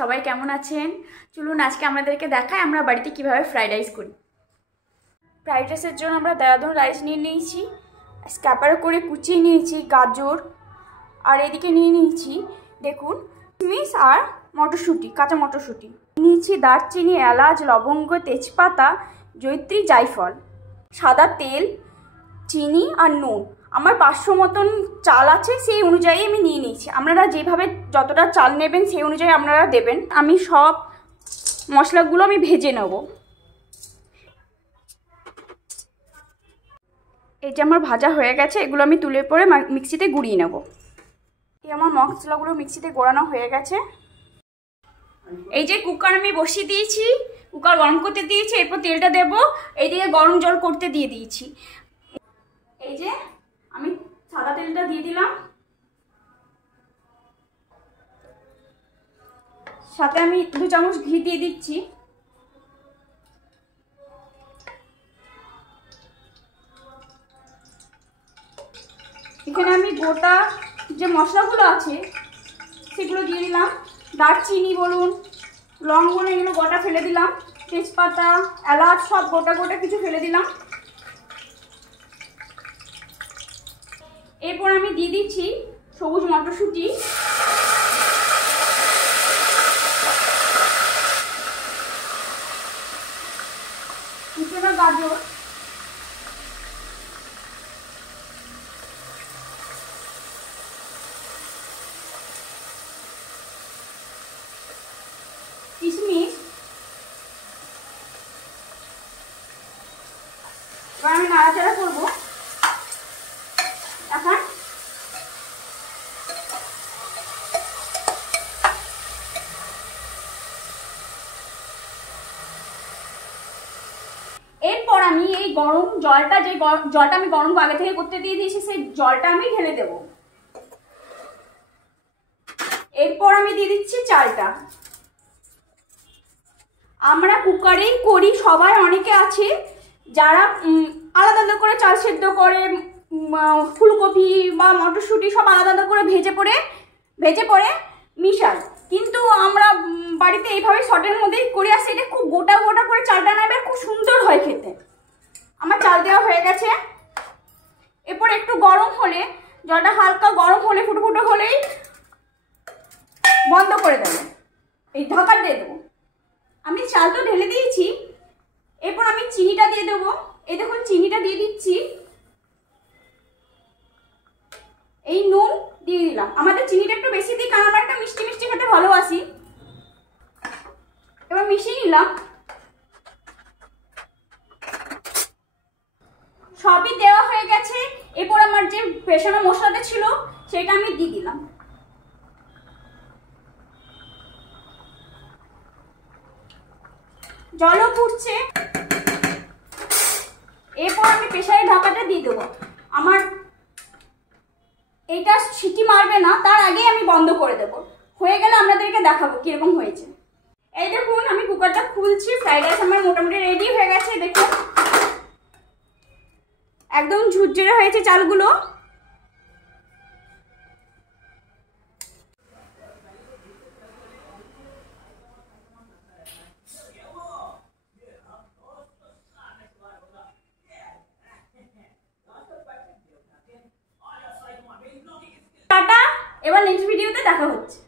সবাই কেমন আছেন? চলুন আজকে আমাদেরকে দেখায় আমরা বাড়িতে কিভাবে ফ্রাইড রাইস করি। ফ্রাইড রাইসের জন্য আমরা দেরাদুন রাইস নিয়ে নিয়েছি, স্ক্যাপার করে কুচিয়ে নিয়েছি গাজর, আর এদিকে নিয়ে নিয়েছি দেখুন কিশমিশ আর মটরশুঁটি, কাঁচা মটরশুঁটি নিয়েছি, দারচিনি, এলাচ, লবঙ্গ, তেজপাতা, জয়িত্রী, জায়ফল, সাদা তেল, চিনি আর নুন। আমার 500 মতন চাল আছে, সেই অনুযায়ী আমি নিয়ে নিয়েছি। আপনারা যেভাবে যতটা চাল নেবেন সেই অনুযায়ী আপনারা দেবেন। আমি সব মশলাগুলো ভেজে নেব। এই যে আমার ভাজা হয়ে গেছে, এগুলো আমি তুলে পরে মিক্সিতে গুঁড়িয়ে নেব। এই আমার মশলাগুলো মিক্সিতে গোড়ানো হয়ে গেছে। এই যে কুকার আমি বসিয়ে দিয়েছি, কুকার গরম করতে দিয়েছি, এরপর তেলটা দেবো। এইদিকে গরম জল করতে দিয়ে দিয়েছি। এই যে আমি সাদা তেলটা দিয়ে দিলাম, সাথে আমি 2 চামচ ঘি দিয়ে দিচ্ছি। এখানে আমি গোটা যে মশলাগুলো আছে সেগুলো দিয়ে দিলাম। দারচিনি বলুন, লং বলুন, এগুলো গোটা ফেলে দিলাম। তেজপাতা, এলাচ সব গোটা গোটা কিছু ফেলে দিলাম। এরপর আমি দিয়ে দিচ্ছি সবুজ মটরশুঁটি, কুচনো গাজর, কিশমিশ। এবার আমি নাড়াচাড়া করবো। এখন এরপর আমি এই গরম জলটা, যে জলটা আমি গরম আগে থেকে করতে দিয়ে দিয়েছি, সেই জলটা আমি ঢেলে দেব। এরপর আমি দিয়ে দিচ্ছি চালটা। আমরা কুকারেই করি, সবাই অনেকে আছে যারা আলাদা আলাদা করে চাল সেদ্ধ করে, ফুলকপি বা মটরশুঁটি সব আলাদা আলাদা করে ভেজে পরে মিশায়, কিন্তু আমরা বাড়িতে এইভাবে শর্টের মধ্যেই করি। আর সেটা খুব গোটা গোটা করে চালটা নেবে, খুব সুন্দর হয় খেতে। আমার চাল দেওয়া হয়ে গেছে। এরপর একটু গরম হলে, জলটা হালকা গরম হলে, ফুটো ফুটো হলেই বন্ধ করে দেবো, এই ঢাকা দিয়ে দেবো। আমি চাল তো ঢেলে দিয়েছি, এরপর আমি চিনিটা দিয়ে দেবো। এই দেখুন চিনিটা দিয়ে দিচ্ছি। এই নুন দিয়ে দিলাম। আমাদের চিনিটা একটু বেশি দিই, কারণ আমরা একটা মিষ্টি মিষ্টি খেতে ভালোবাসি। এবার মিশিয়ে নিলাম। সবই দেওয়া হয়ে গেছে। এরপর আমার যে পেছানো মশলাটা ছিল সেটা আমি দিয়ে দিলাম। জলও ফুটছে। এরপর আমি প্রেসারের ঢাকাটা দিয়ে দেবো। আমার এইটা সিটি মারবে না, তার আগেই আমি বন্ধ করে দেবো। হয়ে গেলে আপনাদেরকে দেখাবো কিরকম হয়েছে। এই দেখুন আমি কুকারটা খুলছি। ফ্রাইড রাইস আমার মোটামুটি রেডি হয়ে গেছে। দেখুন একদম ঝুরঝুরে হয়েছে চালগুলো। টাটা, এবার নেক্সট ভিডিওতে দেখা হচ্ছে।